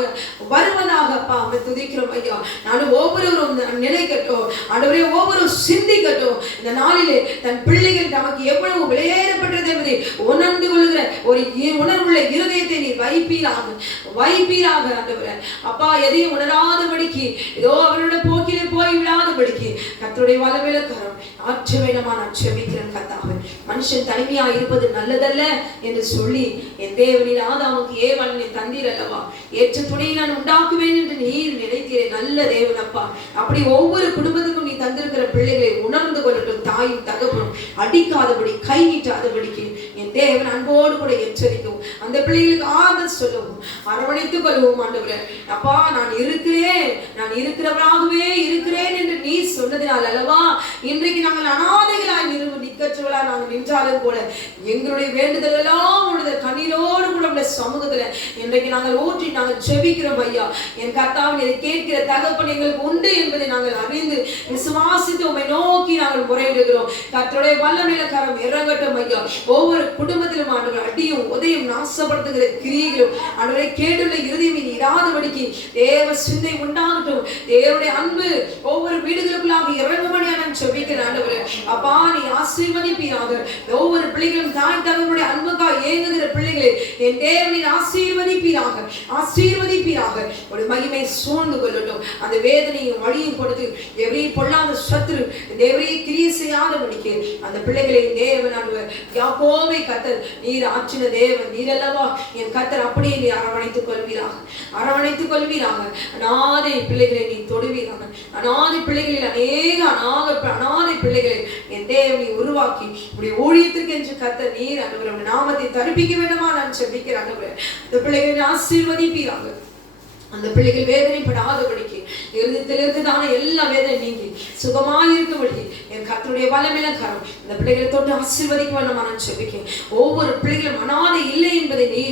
அப்பா அம்மை துதிக்கிறோம் ஐயா. நானும் ஒவ்வொருவரும் நினைக்கட்டும் ஆண்டவரே, ஒவ்வொரு சிந்திக்கட்டும். இந்த நாளிலே தன் பிள்ளைகள் தமக்கு எவ்வளவு விலையேறப்பட்டது என்பதை உணர்ந்து கொள்கிற ஒரு உணர்வுள்ள இருதயத்தை நீ வைப்பீராக ஆண்டவரே. அப்பா எதையும் உணராதபடிக்கு ஏதோ அவருடைய போக்கிலே போய் விடாதபடிக்கு கர்த்தருடைய வல்லமையுள்ள கரம் ஆற்ற வேண்டுமா நான் ஜெபிக்கிறேன். கர்த்தாவே மனுஷன் தனிமையா இருப்பது நல்லதல்ல என்று சொல்லி என் தேவனில் ஆதாமுக்கு ஏவாளனை தந்தீர் அல்லவா, ஏற்ற துணையை நான் உண்டாக்குவேன் என்று நீர் நினைத்தீரே. நல்ல தேவன் அப்பா, அப்படி ஒவ்வொரு குடும்பத்துக்கும் நீ தந்திருக்கிற பிள்ளைகளை உணர்ந்து கொள்ளட்டும். தாயும் தகப்பனும் அடிக்காதபடி கை நீட்டாதபடிக்கு என் தேவன் அன்போடு கூட எச்சரிக்கவும், அந்த பிள்ளைகளுக்கு ஆறுதல் சொல்லவும், அரவணைத்துக் கொள்ளவும் ஆண்டவரே. அப்பா நான் இருக்கிறவராகவே இருக்கிறேன் என்று நீ சொன்னதினால் அல்லவா இன்றைக்கு நாங்கள் அனாதைகளாய் நிக்கற்றவர்களா நாங்கள் நின்றாலும் கூட எங்களுடைய வேண்டுதல் எல்லாம் உடைய கண்ணீரோடு கூட உடைய சமூகத்துல இன்றைக்கு நாங்கள் ஊற்றி நாங்கள் ஜெபிக்கிறோம் ஐயா. என் கர்த்தாவின் இதை கேட்கிற தகப்பன் எங்களுக்கு உண்டு என்பதை நாங்கள் அறிந்து விசுவாசித்து உம்மை நோக்கி நாங்கள் முறையிடுகிறோம். கர்த்தருடைய வல்லமையுள்ள கரம் இறங்கட்டும் ஐயா. ஒவ்வொரு குடும்பத்திலும் ஆண்டவர் அடியும் உதயம் நாசப்படுத்துகிற கிரியைகளும் ஆண்டவரை கேட்டுள்ள இருதயமே இராதபடிக்கு தேவ சிந்தை உண்டாகட்டும். தேவனுடைய அன்பு ஒவ்வொரு வீடுகளுக்குள்ளாக இறங்கும்படியா நான் ஜெபிக்கிறேன் ஆண்டவரே. அப்பா நீ ஆசீர்வதிப்பீராக. ஒவ்வொரு பிள்ளைகளும் தாய் தகவனுடைய அன்புக்காக ஏங்குகிற பிள்ளைகளை என் தேவனின் ஆசீர்வதிப்பீராக. ஒரு மகிமை சூழ்ந்து கொள்ளட்டும். அந்த வேதனையும் வழியும் கொடுத்து எவரையும் பொல்லாத சத்துரு தேவரையை கிரியை செய்யாதபடிக்கு அந்த பிள்ளைகளை தேவன் யாக்கோபை கர்த்தர் நீர் ஆற்றின தேவன் நீர் அல்லவா. என் கர்த்தர் அப்படியே நீ அரவணைத்துக் கொள்வீராக. அநாதை பிள்ளைகளை நீ தொடுவீராக. அநாதை பிள்ளைகளில் அநாதை பிள்ளைகளை என் தேவனை உருவாக்கி உடைய ஊழியத்திற்கு என்று கர்த்தர் நீர் ஆண்டவரே நாமத்தை தரிப்பிக்க வேண்டுமா நான் ஜெபிக்கிறேன் ஆண்டவரே. அந்த பிள்ளைகளை ஆசீர்வதிப்பீராக. அந்த பிள்ளைகள் வேதனைப்படாதபடிக்கு இருதயத்திலிருந்துதான எல்லா வேதனை நீங்கி சுகமாக இருக்கும்படி என் கர்த்தருடைய வல்லமையுள்ள கரம் இந்த பிள்ளைகளை தொட்டு ஆசீர்வதிக்க வேண்டுமா நான் ஜெபிக்கிறேன். ஒவ்வொரு பிள்ளைகளும் அனாதை இல்லை என்பதை நீ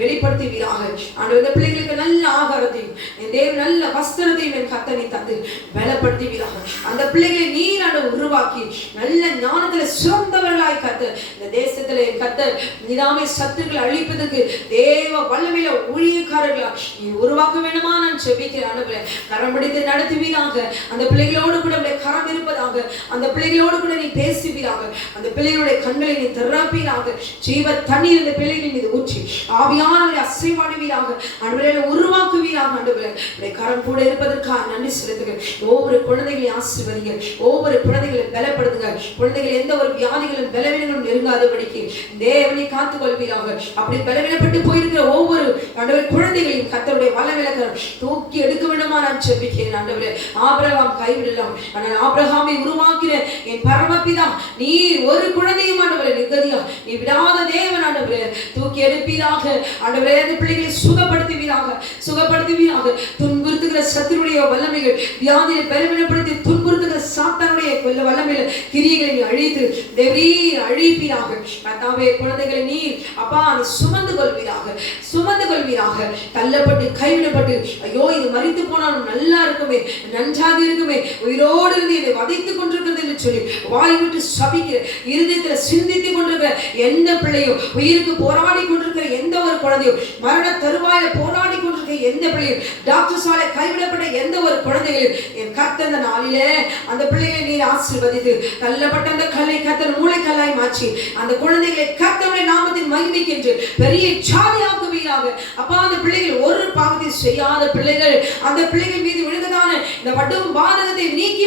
வெளிப்படுத்துவீராக. ஆண்டவரே இந்த பிள்ளைகளுக்கு நல்ல ஆகாரத்தையும் என் தேவன் நல்ல வஸ்திரத்தையும் என் கர்த்தரை தந்து பலப்படுத்துவீராக. அந்த பிள்ளைகளை நீர் ஆண்டவர் உருவாக்கி நல்ல ஞானத்துல சிறந்தவர்களாய் கர்த்தர் இந்த தேசத்துல என் கர்த்தர் நிதாமை சத்துக்களை அழிப்பதற்கு தேவ வல்லமையில ஊழியக்காரர்களா நீ உருவாக்க வேண்டுமா நான் ஜெபிக்கிறேன் ஆண்டவரே. கரம் பிடித்து நடத்துவீராக. அந்த பிள்ளைகளோடு கூட கரம் இருப்பதாக. அந்த பிள்ளைகளோடு கூட நீ பேசுவீராக. அந்த பிள்ளைகளுடைய கண்களை நீ திறப்பீராக. ஜீவ தண்ணீர் இந்த பிள்ளைகள் மீது ஊற்றி ஆவியானவரை அசைவாடுவீராக. ஆண்டவரே உருவாக்குவீராக. ஆண்டவரே கரம் கூட இருப்பதற்காக நன்றி செலுத்துகிறேன். ஒவ்வொரு குழந்தைகளை ஆசீர்வதிங்க, ஒவ்வொரு குழந்தைகளை பலப்படுத்துங்க. குழந்தைகள் எந்த ஒரு வியாதிகளும் பலவீனங்களும் நெருங்காதபடிக்கு தேவனை காத்துக் கொள்வீராக. அப்படி பலவீனப்பட்டு போயிருக்கிற ஒவ்வொரு ஆண்டவர் குழந்தைகளையும் கர்த்தருடைய வல்லமையில தூக்கி எடுக்க வேண்டுமா நான் ஜெபிக்கிறேன். ஆண்டவரே, ஆபிரகாம் கைவிடலாம், ஆனால் ஆபிரகாமை உருவாக்கின என் பரமபிதா நீ ஒரு குழந்தையும் ஆண்டவரே நிர்கதியா நீ விடாத தேவன். ஆண்டவரே, தூக்கி எடுப்பீராக. ஆண்டவரே, அந்த பிள்ளைகளை சுகப்படுத்துவீராக. துன்புறுத்துகிற சத்துருடைய வல்லமைகள், வியாதியை பலவீனப்படுத்தி துன்புறுத்துகிற சாத்தானுடைய வல்லமையில கிரியைகளை நீ அழித்து தேவரீ அழிப்பீராக. கர்த்தாவே, குழந்தைகளை நீர் அப்பா நீ சுமந்து கொள்வீராக. தள்ளப்பட்டு கைவிடப்பட்டு ஐயோ இது மரித்து போனாலும் நல்லா இருக்குமே, நன்றாக இருக்குமே, உயிரோடு இருந்து இதை வதைத்துக் கொண்டிருக்கிறது என்று சொல்லி வாய் விட்டு சபிக்கிற, இருதயத்தில் சிந்தித்துக் கொண்டிருக்கிற எந்த பிள்ளையும், உயிருக்கு போராடி கொண்டிருக்கிற எந்த ஒரு குழந்தையும், மரண தருவாயில போராடி கொண்டிருக்கிற எந்த பிள்ளையும், டாக்டர் சாலை கைவிடப்பட்ட எந்த ஒரு குழந்தைகளையும் என் கர்த்தர் அந்த நாளிலே அந்த பிள்ளைகளை நீர் ஆசீர்வதித்து தள்ளப்பட்ட அந்த கல்லை கர்த்தர் மூளைக்கல்லாய் மாற்றி அந்த குழந்தைகளை கர்த்தருடைய நாமத்தின் மகிமைக்கென்று பெரிய ஜாதியாக்குவீராக. அப்பா, அந்த பிள்ளைகள் ஒரு பாவத்தை செய்யாத பிள்ளைகள், அந்த பிள்ளைகள் மீது விழுந்ததான இந்த வட்டும் பாதகத்தை நீக்கி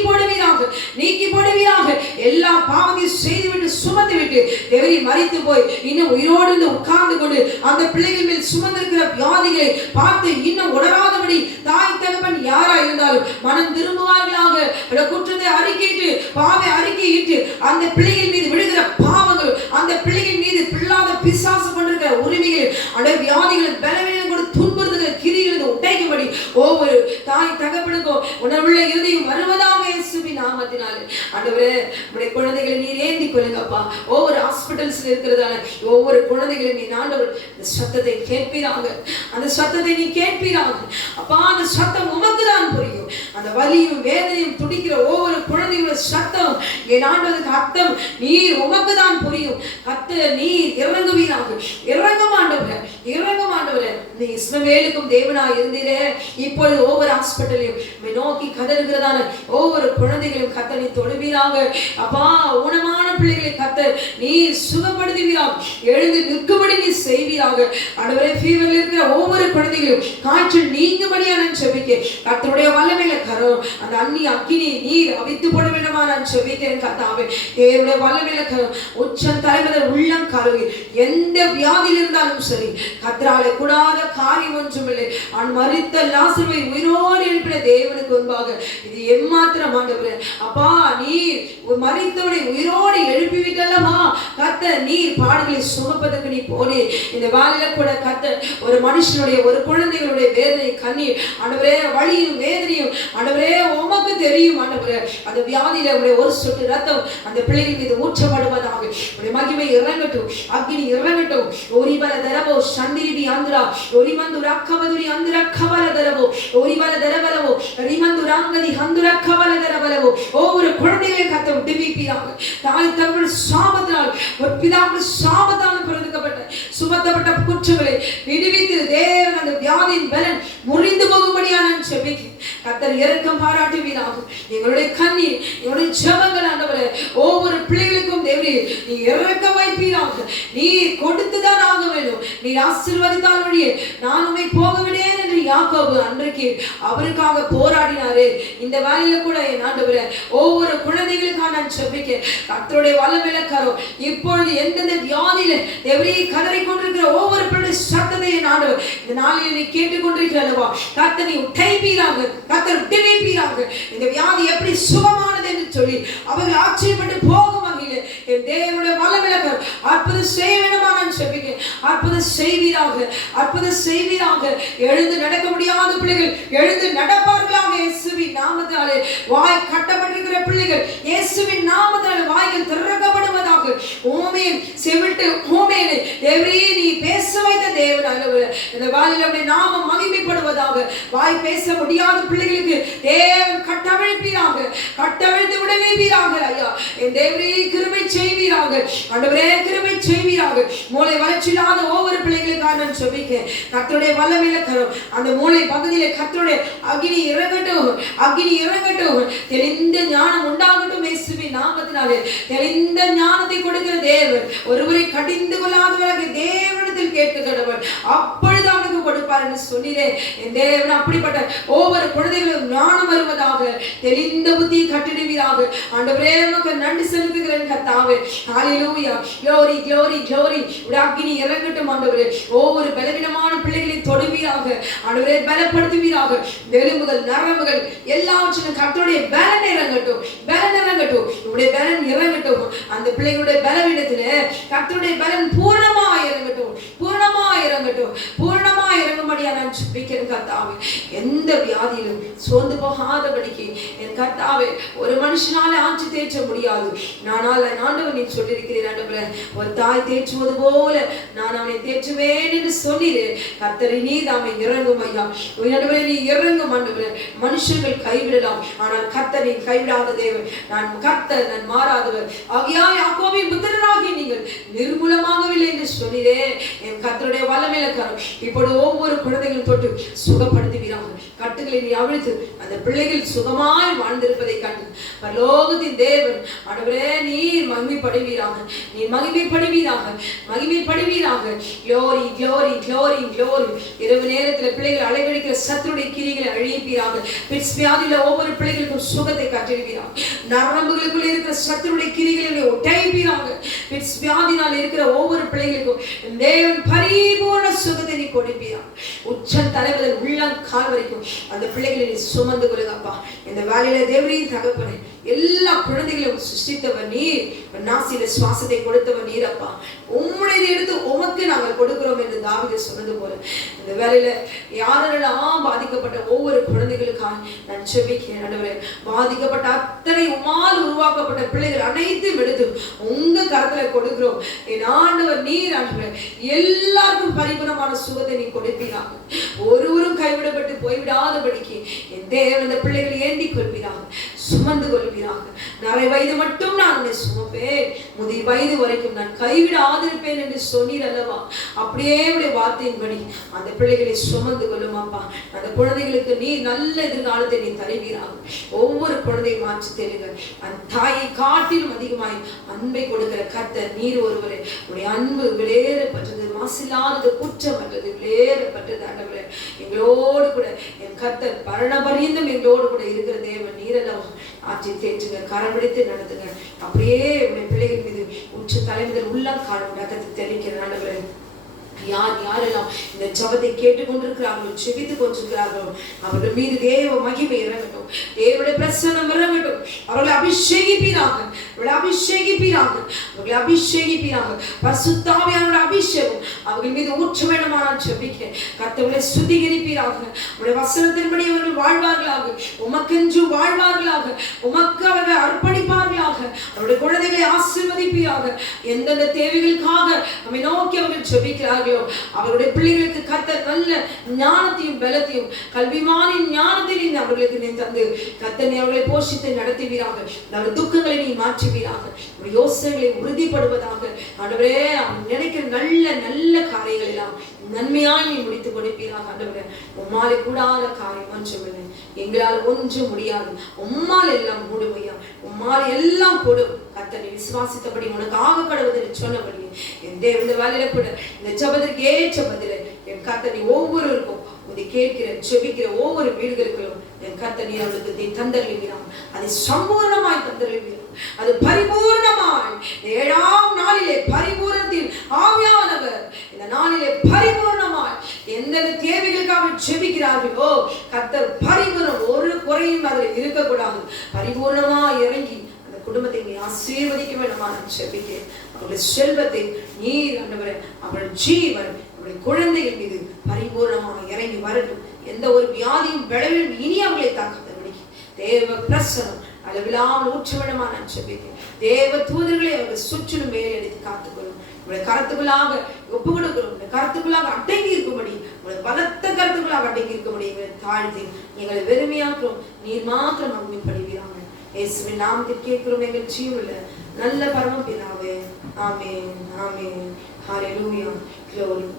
போடுவீராக. எல்லா பாவத்தையும் செய்துவிட்டு சுமந்து விட்டு தேவரீ மரித்து போய் இன்னும் உயிரோடு இருந்து உட்கார்ந்து கொண்டு அந்த பிள்ளைகள் மேல் சுமந்திருக்கிற வியாதிகளை பார்த்து இன்னும் உணராதபடி தாய் தகப்பன் யாரா இருந்தாலும் மனம் திரும்புவார்களாக. குற்றத்தை அறிக்கையிட்டு பாவை அறிக்கையிட்டு அந்த பிள்ளைகள் மீது விழுகிற பாவங்கள், அந்த பிள்ளைகள் மீது பிள்ளாத பிசாசு கொண்டிருக்கிற உரிமைகள், அந்த வியாதிகள் பலவீனம் கூட துன்புறுத்துகிற கிரிகளை உடைக்கும்படி ஒவ்வொரு தாய் தகப்பனுக்கும் உணர்வுள்ள இருதயம் வருவதாக இயேசுவின் நாமத்தினாலே. ஆண்டவரே, உடைய குழந்தைகளை நீர் ஏந்திக் கொள்ளுங்கப்பா. ஒவ்வொரு ஹாஸ்பிட்டல்ஸ்ல இருக்கிறதான ஒவ்வொரு குழந்தைகளும் நீ ஆண்டவர் அந்த சத்தத்தை கேட்பீராக. அந்த சத்தத்தை நீ கேட்பீராக. அப்பா, அந்த சத்தம் உமக்கு தான் புரியும். அந்த வலியும் வேதனையும் துடிக்கிற ஒவ்வொரு குழந்தைகளோட சத்தம் என் ஆண்டவருக்கு அர்த்தம் நீர் உமக்கு தான் புரியும். கர்த்தர் நீர் இறங்குவீராக. இறங்கும் ஆண்டவரே, நீ இஸ்ரவேலுக்கும் தேவனாய் இருந்தீரே, இப்பொழுது ஒவ்வொரு ஹாஸ்பிட்டலையும் நோக்கி கதறுகிறதான ஒவ்வொரு குழந்தைகளும் கர்த்தர் நீ தொழுவீராக. அப்பா, ஊனமான பிள்ளைகளை கர்த்தர் நீ சுகப்படுத்துவீராக. எழுந்து நிற்கும்படி நீ செய்வீராக. ஆண்டவரே, ஃபீவர்ல இருக்கிற ஒவ்வொரு குழந்தைகளும் காய்ச்சல் நீங்கும்படியா நான் ஜெபிக்கிறேன். கர்த்தருடைய வல்லமையில கரம் அந்த அந்நிய அக்கினி நீர் அவித்து போட வேண்டுமா நான் ஜெபிக்கிறேன். கர்த்தாவே, தேவனுடைய வல்லமையில கரம் உச்சம் தலைமுதல் உள்ளம் கருவி எந்த வியாதியில் இருந்தாலும் சரி கர்த்தராலே கூடாத காரியம் ஒன்றுமில்லை. அவன் மரித்த லாசருவை உயிரோடு எழுப்பின தேவனுக்கு முன்பாக இது எம்மாத்திரம் ஆண்டவரே. அப்பா, நீர் மரித்தவனை உயிரோடு எழுப்பிவிட்டல்லவா கர்த்தர், நீர் பாடுகளை சுமப்பதற்கு நீ போனே. இந்த வேலையில கூட கர்த்தர் ஒரு மனுஷனுடைய ஒரு குழந்தைகளுடைய வேதனை கண்ணீர் ஆண்டவரே, வலியும் வேதனையும் ஆண்டவரே உமக்கு தெரியும். ஆண்டவரே, அந்த வியாதியில உடைய ஒரு சொட்டு ரத்தம் அந்த பிள்ளைகள் மீது ஊற்றப்படுவதாக. உடைய மகிமை இறங்கட்டும், அக்னி இறங்கட்டும். ஒரிபல தரவோ சந்திரிபி ஆந்திரா ஒரிமந்து ரக்கவதுரி ஆந்திர கவல தரவோ ஒரிபல தரவலவோ ரிமந்து ராங்கதி ஆந்திர கவல தரவலவோ ஒவ்வொரு குழந்தைகளை கர்த்தர் விடுவிப்பீராக. தாய் தகப்பன் சாபத்தால் ஒரு பிதாவுக்கு சாபத்தால் பிறந்துக்கப்பட்ட சுமத்தப்பட்ட குற்றங்களை விடுவித்து தேவன் அந்த வியாதியின் பலன் முறிந்து போகும்படியா நான் ஜெபிக்கிறேன். கர்த்தர் இரக்கம் பாராட்டுவீராக. எங்களுடைய கண்ணீர், எங்களுடைய ஜெபங்கள் ஆண்டவரே ஒவ்வொரு பிள்ளைகளுக்கும் தேவரே நீ இரக்கம் வைப்பீராக. நீ கொடுத்துதான் ஆக வேண்டும். நீ ஆசீர்வதித்தால் வழியே நான் உம்மை போக விடேன் என்று யாக்கோபு அன்றைக்கு அவருக்காக போராடினாரே. இந்த வேலையில கூட என் ஆண்டவரே ஒவ்வொரு குழந்தைகளுக்காக நான் ஜெபிக்கிறேன். கர்த்தருடைய வல்லமையில கரம் இப்பொழுது எந்தெந்த வியாதியில தேவரே கதறி கொண்டிருக்கிற ஒவ்வொரு பிள்ளை சத்தத்தை என் ஆண்டவர் இந்த நாளில் நீ கேட்டுக்கொண்டிருக்கிறல்லவா கர்த்தர் நீ உடைப்பீராக. கர்த்தர் விடுவிப்பீராக. இந்த வியாதி எப்படி சுகமானது என்று சொல்லி அவர்கள் ஆச்சரியப்பட்டு போகும் வகையில் என் தேவனுடைய வல்லமையில அற்புதம் செய்ய வேண்டுமா நான் ஜெபிக்கிறேன். அற்புதம் செய்வீராக. எழுந்து நடக்க முடியாத பிள்ளைகள் எழுந்து நடப்பார்களாக இயேசுவின் நாமத்தாலே. வாய் கட்டப்பட்டிருக்கிற பிள்ளைகள் இயேசுவின் நாமத்தாலே வாய்கள் திறக்கப்படுவதாக. ஓமேன் செவிட்டு ஓமேன் தேவரே நீ பேச வைத்த தேவனாக இந்த வாயில உடைய நாமம் மகிமைப்படுவதாக. வாய் பேச முடியாத பிள்ளைகளுக்கு தேவன் கட்டவிழ்ப்பீராக. கட்டவிழ்த்து விடுவீராக. ஐயா என் தேவரே கிருபை செய்வீராக. ஆண்டவரே கிருபை செய்வீராக. மூளை வளர்ச்சி இல்லாத ஒவ்வொரு பிள்ளைகளுக்காக நான் ஜெபிக்கிறேன். கர்த்தருடைய வல்லமையில கரம் அந்த மூளை பகுதியில கர்த்தருடைய அக்னி இறங்கட்டும். தெளிந்த ஞானம் உண்டாகட்டும் இயேசுவின் நாமத்தினாலே. தெளிந்த ஞானத்தை கொடுக்கிற தேவன் ஒருவரை கடிந்து கொள்ளாதவராக தேவனிடத்தில் கேட்க கடவுள். அப்பொழுது அவனுக்கு கொடுப்பார் என்று சொன்னீரே. என் தேவன் அப்படிப்பட்ட ஒவ்வொரு குழந்தைகளும் ஞானம் வருவதாக, தெளிந்த புத்தியை கட்டிடுவீராக. ஆண்டவரே உமக்கு நன்றி செலுத்துகிறேன் கர்த்தாவே. ஹல்லேலூயா. glory glory glory. உடைய அக்கினி இறங்கட்டும் ஆண்டவரே. ஒவ்வொரு பலவீனமான பிள்ளைகளை தொடுவீராக ஆண்டவரே, பலப்படுத்துவீராக. எலும்புகள் நரம்புகள் எல்லாவற்றிலும் கர்த்தருடைய பலன் இறங்கட்டும், பலன் இறங்கட்டும், உடைய பலன் இறங்கட்டும். அந்த பிள்ளைகளுடைய பலவீனத்திலே கர்த்தருடைய பலன் பூரணமாய் இறங்கட்டும், பூரணமாய் இறங்கட்டும், பூரணமாய் இறங்கும்படியா நான் ஜெபிக்கிறேன் கர்த்தாவே. எந்த வியாதியிலும் சோர்ந்து போகாதபடிக்கு என் கர்த்தாவே, ஒரு மனுஷனால ஆட்சி தேற்ற முடியாது. நானால் ஆண்டவர் நீ சொல்லியிருக்கிறீர் ஆண்டவரே, ஒரு தாய் தேற்றுவது போல நான் அவனை தேற்றுவேன் என்று சொன்னீரே. கர்த்தரை நீ தாமே இறங்கும் ஐயா, ஆண்டவரே நீ இறங்கும் ஆண்டவரே. மனுஷர்கள் கைவிடலாம், ஆனால் கர்த்தரை கைவிடாத தேவன். நான் கர்த்தர், நான் மாறாதவர். ஆகையால் யாக்கோபின் புத்திரராகிய நீங்கள் நிர்மூலமாகவில்லை என்று சொன்னீரே. என் கர்த்தருடைய வல்லமையில கரம் இப்பொழுது ஒவ்வொரு குழந்தைகளும் தொட்டு சுகப்படுத்துவீராக. கட்டுகளை நீ அவிழ்த்து அந்த பிள்ளைகள் சுகமாய் வாழ்ந்திருப்பதை கண்டு பரலோகத்தின் தேவன் ஆண்டவரே நீர் மகிமைப்படுவீராக, நீர் மகிமைப்படுவீராக, மகிமைப்படுவீராக. glory glory glory glory. இரவு நேரத்தில் பிள்ளைகள் அலைகழிக்கிற சத்துருடைய கிரிகளை அழிப்பீராக. பிட்ஸ் வியாதியில ஒவ்வொரு பிள்ளைகளுக்கும் சுகத்தை கட்டிடுவீராக. நரம்புகளுக்குள்ள இருக்கிற சத்துருடைய கிரிகளை உடைப்பீராக. பிட்ஸ் வியாதினால் இருக்கிற ஒவ்வொரு பிள்ளைகளுக்கும் தேவன் பரிபூர்ண சுகத்தை நீ கொடுப்பீராக. உச்சம் தலை முதல் உள்ளம் கால் வரைக்கும் அந்த பிள்ளைகளை நீ சுமந்து கொள்ளுங்கப்பா. இந்த வேலையில தேவரின் தகப்பனே, எல்லா குழந்தைகளையும் சிருஷ்டித்தவர் நீர், நாசியில சுவாசத்தை கொடுத்தவர் நீர் அப்பா. உம்முடைய எடுத்து உமக்கு நாங்கள் கொடுக்கிறோம் என்று தாவீது சொன்னது போல இந்த வேலையில யாரெல்லாம் பாதிக்கப்பட்ட ஒவ்வொரு குழந்தைகளுக்காக நான் ஜெபிக்கிறேன் ஆண்டவரே. பாதிக்கப்பட்ட அத்தனை உம்மால் உருவாக்கப்பட்ட பிள்ளைகள் அனைத்தையும் எடுத்து உங்க கரத்துல கொடுக்கிறோம் என் ஆண்டவர் நீர். ஆண்டவரே எல்லாருக்கும் பரிபூரணமான சுகத்தை நீ கொடுப்பீராக. ஒருவரும் கைவிடப்பட்டு போய்விடாதபடிக்கு என் தேவன் இந்த பிள்ளைகளை ஏந்தி கொள்வீராக, சுமந்து கொள்வீராக. நரை வயது மட்டும் நான் உன்னை சுமப்பேன், முதிர் வயது வரைக்கும் நான் கைவிடாதிருப்பேன் என்று சொன்னீர் அல்லவா. அப்படியே உடைய வார்த்தையின்படி அந்த பிள்ளைகளை சுமந்து கொள்ளும் அப்பா. அந்த குழந்தைகளுக்கு நீ நல்ல எதிர்காலத்தை நீ தருவீராக. ஒவ்வொரு குழந்தையை மாற்றி தெரியுங்க. அந்த தாயை காட்டிலும் அதிகமாய் அன்பை கொடுக்கிற கர்த்தர் நீர் ஒருவரே. உடைய அன்பு விளையேறப்பட்டது, மாசில்லாதது, குற்றமற்றது, விளையேறப்பட்டது ஆண்டவரே. எங்களோடு கூட என் கர்த்தர் பரணபரியந்தம் எங்களோடு கூட இருக்கிற தேவன் நீர் அல்லவா. ஆட்சி தேற்றுங்க, கரம் பிடித்து நடத்துங்க. அப்படியே உடைய பிள்ளைகள் மீது உச்ச தலைமுதல் உள்ளம் காணும் ரத்தத்தை தெளிக்கிற ஆண்டவரே. யார் யாரெல்லாம் இந்த ஜபத்தை கேட்டுக்கொண்டிருக்கிறார்களோ, செபித்துக் கொண்டிருக்கிறார்களோ, அவர்கள் மீது தேவ மகிமை இறங்கட்டும், தேவனுடைய பிரசன்னம் இறங்கட்டும். அவர்களை அபிஷேகிப்பீராக, அவர்களை அபிஷேகிப்பீராக, அவர்களை அபிஷேகிப்பீராக. பரிசுத்த ஆவியானவருடைய அபிஷேகம் அவர்கள் மீது ஊற்ற வேண்டுமா நான் ஜெபிக்கிறேன். கர்த்தர்களை சுத்திகரிப்பீராக. உடைய வசனத்தின்படி அவர்கள் வாழ்வார்களாக, உமக்கென்று வாழ்வார்களாக, உமக்கு அவர்கள் அர்ப்பணிப்பார்களாக. அவருடைய குழந்தைகளை ஆசீர்வதிப்பீராக. எந்தெந்த தேவைகளுக்காக நம்மை நோக்கி அவர்கள் ஜெபிக்கிறார்கள் அவருடைய பிள்ளைகளுக்கு கர்த்தர் நல்ல ஞானத்தையும் பலத்தையும் கல்விமானின் ஞானத்தையும் அவர்களுக்கு நீ தந்து கர்த்தர் அவர்களை போஷித்து நடத்துவீராக. அவருடைய துக்கங்களை நீ மாற்றுவீராக. அவருடைய யோசனைகளை உறுதிப்படுவதாக. ஆண்டவரே அவன் நினைக்கிற நல்ல நல்ல காரியங்கள் எல்லாம் நன்மையாய் நீ முடித்துக் கொடுப்பீராக. ஆண்டவரே உம்மாலே கூடாத காரியம் ஒன்றுமில்லை, எங்களால் ஒன்று முடியாது. உம்மால் எல்லாம் கூடுமையா, உம்மால் எல்லாம் கூடும். கர்த்தரை விசுவாசித்தபடி உனக்கு ஆக கடவுள் சொன்னபடி என் தேவனுடைய வேலையில கூட இந்த ஜபத்திற்கு ஏற்ற பதில என் கர்த்தரை ஒவ்வொருவருக்கும் உதை கேட்கிற ஜெபிக்கிற ஒவ்வொரு வீடுகளுக்கும் என் கர்த்தரை அவர்களுக்கு நீ தந்தருவீராம். அதை சம்பூர்ணமாய் தந்தருவீராம். அது பரிபூர்ணமாய் 7ஆம் நாளிலே பரிபூர்ணத்தில் ஆவியானவர் இந்த நாளிலே பரிபூர்ணமாய் எந்தெந்த தேவைகளுக்காக ஜெபிக்கிறார்களோ கர்த்தர் பரிபூர்ணம், ஒரு குறையும் அதில் இருக்கக்கூடாது, பரிபூர்ணமாய் இறங்கி அந்த குடும்பத்தை நீ ஆசீர்வதிக்க வேண்டுமா நான் ஜெபிக்கிறேன். அவருடைய செல்வத்தை நீர் ஆண்டவரே, அவருடைய ஜீவன் அவருடைய குழந்தைகள் மீது பரிபூர்ணமாக இறங்கி வரட்டும். எந்த ஒரு வியாதியும் விளைவும் இனி அவர்களை தாக்காதபடி தேவ பிரசனம் அளவில்லாமல் ஊற்ற வேண்டுமா நான் ஜெபிக்கிறேன். தேவ தூதர்களை அவர்கள் சுற்றிலும் மேலே எடுத்து காத்துக்கொள்ளும். உங்களுடைய கருத்துக்களாக ஒப்பு கொடுக்கிறோம். உங்களுடைய கருத்துக்களாக அடங்கி இருக்கும்படி, உங்களுடைய பலத்த கருத்துக்களாக அடங்கி இருக்கும்படி தாழ்த்தி எங்களை வெறுமையாக்குறோம். நீர் மாத்திரம் மகிமைப்படுவீராக. இயேசுவின் நாமத்தில் கேட்கிறோம் எங்கள் ஜீவனுள்ள நல்ல பரம பிதாவே. ஆமென் ஆமென். ஹல்லேலூயா. glory.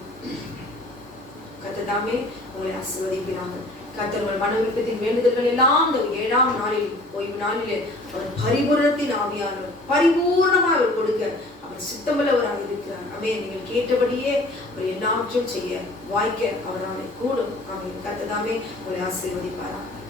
கர்த்தர் தாமே உங்களை ஆசீர்வதிக்கிறாங்க. கர்த்தர் உங்கள் மன விருப்பத்தின் வேண்டுதல்கள் எல்லாம் இந்த 7ஆம் நாளில் ஓய்வு நாளிலே அவர் பரிபூரணத்தின் ஆவியானவர் பரிபூர்ணமாக அவர் கொடுக்க அவர் சித்தமுள்ளவராக இருக்கிறார். ஆமென். நீங்கள் கேட்டபடியே அவர் எல்லாவற்றையும் செய்ய வாய்க்க அவரால் கூடும். ஆமென். கர்த்தர் தாமே உங்களை ஆசீர்வதிப்பாராக.